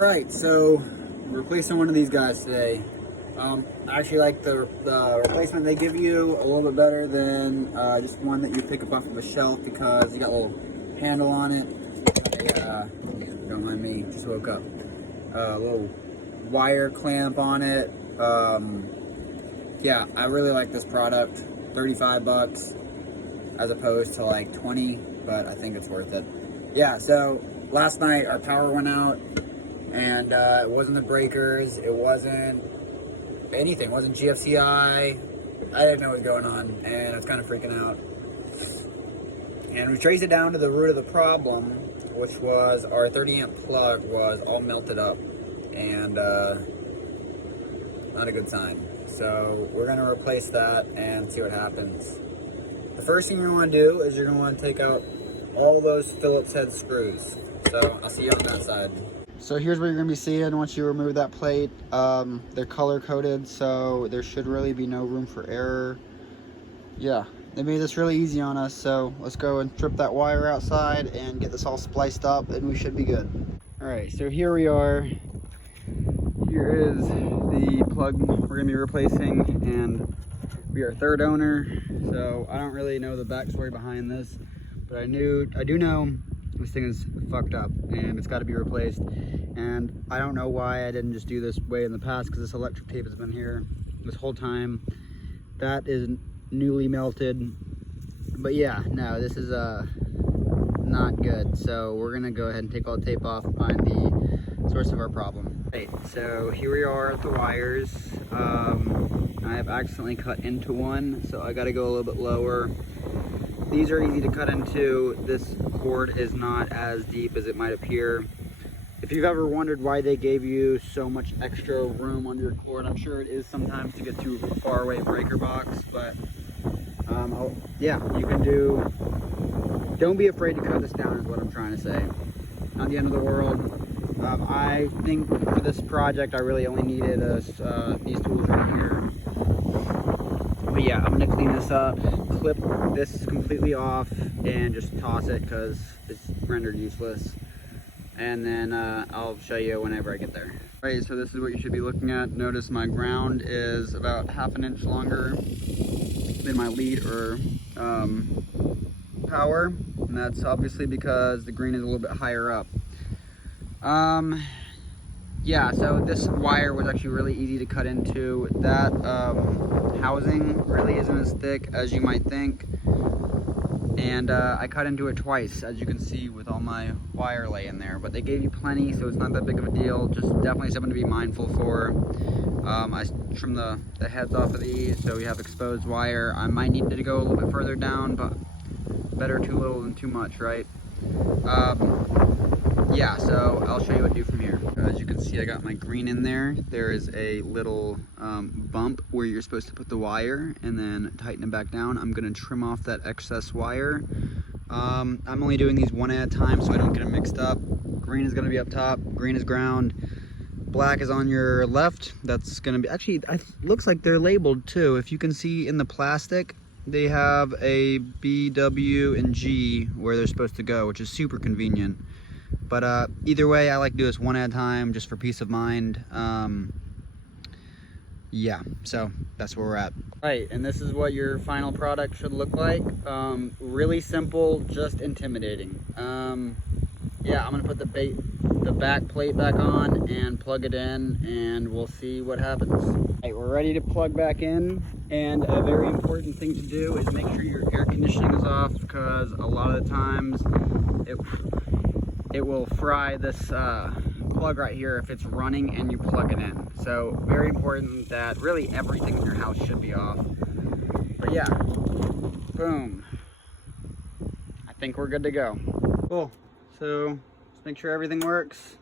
Right, so we're replacing one of these guys today. I actually like the replacement they give you a little bit better than just one that you pick up off of a shelf because you got a little handle on it. Don't mind me, just woke up. A little wire clamp on it. Yeah, I really like this product. 35 bucks as opposed to like 20, but I think it's worth it. Yeah, so last night our power went out. And it wasn't the breakers, it wasn't anything, it wasn't GFCI. I didn't know what was going on, and I was kind of freaking out. And we traced it down to the root of the problem, which was our 30 amp plug was all melted up, and not a good sign. So we're going to replace that and see what happens. The first thing you're going to do is you're going to want to take out all those Phillips head screws. So I'll see you on that side. So here's what you're going to be seeing once you remove that plate. They're color coded, so there should really be no room for error. Yeah, they made this really easy on us, so let's go and strip that wire outside and get this all spliced up and we should be good. Alright, so here we are. Here is the plug we're going to be replacing, and we are third owner, so I don't really know the backstory behind this, but I do know this thing is fucked up and it's got to be replaced. And I don't know why I didn't just do this way in the past, because this electric tape has been here this whole time. That is newly melted. But yeah, no, this is not good. So we're gonna go ahead and take all the tape off and find the source of our problem. Right, so here we are at the wires. I have accidentally cut into one, so I gotta go a little bit lower. These are easy to cut into. This cord is not as deep as it might appear. If you've ever wondered why they gave you so much extra room on your cord, I'm sure it is sometimes to get to a far away breaker box, but yeah, you can don't be afraid to cut this down is what I'm trying to say. Not the end of the world. I think for this project I really only needed these tools right here. But yeah, I'm gonna clean this up, clip this completely off, and just toss it because it's rendered useless. And then I'll show you whenever I get there. Right, so this is what you should be looking at. Notice my ground is about ½ an inch longer than my lead or power, and that's obviously because the green is a little bit higher up. Yeah, so this wire was actually really easy to cut into. That housing really isn't as thick as you might think. And I cut into it twice, as you can see with all my wire laying there. But they gave you plenty, so it's not that big of a deal. Just definitely something to be mindful for. I trimmed the heads off of these, so we have exposed wire. I might need to go a little bit further down, but better too little than too much, right? Yeah, so I'll show you what to do from here. As you can see, I got my green in there. There is a little bump where you're supposed to put the wire and then tighten it back down. I'm gonna trim off that excess wire. I'm only doing these one at a time so I don't get them mixed up. Green is gonna be up top, green is ground. Black is on your left. That's gonna be, actually, it looks like they're labeled too. If you can see in the plastic, they have a B, W, and G where they're supposed to go, which is super convenient. But either way, I like to do this one at a time just for peace of mind. Yeah, so that's where we're at. Right, and this is what your final product should look like. Really simple, just intimidating. Yeah, I'm gonna put the back plate back on and plug it in, and we'll see what happens. Right, we're ready to plug back in, and a very important thing to do is make sure your air conditioning is off, because a lot of the times it will fry this plug right here if it's running and you plug it in. So very important that really everything in your house should be off. But yeah, boom. I think we're good to go. Cool, so let's make sure everything works.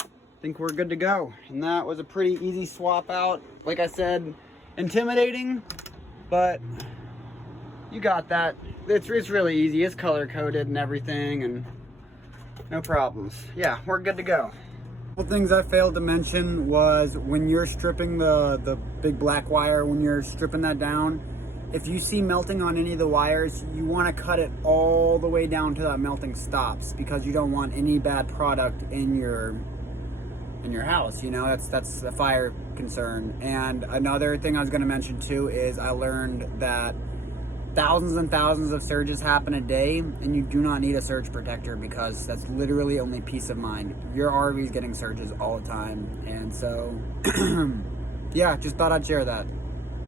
I think we're good to go. And that was a pretty easy swap out. Like I said, intimidating, but you got that. It's really easy, it's color coded and everything, and no problems. Yeah, we're good to go. One things I failed to mention was when you're stripping the big black wire, when you're stripping that down, if you see melting on any of the wires, you want to cut it all the way down till that melting stops, because you don't want any bad product in your in your house. You know, that's a fire concern. And another thing I was going to mention too is I learned that thousands and thousands of surges happen a day, and you do not need a surge protector because that's literally only peace of mind. Your RV is getting surges all the time, and so yeah, just thought I'd share that.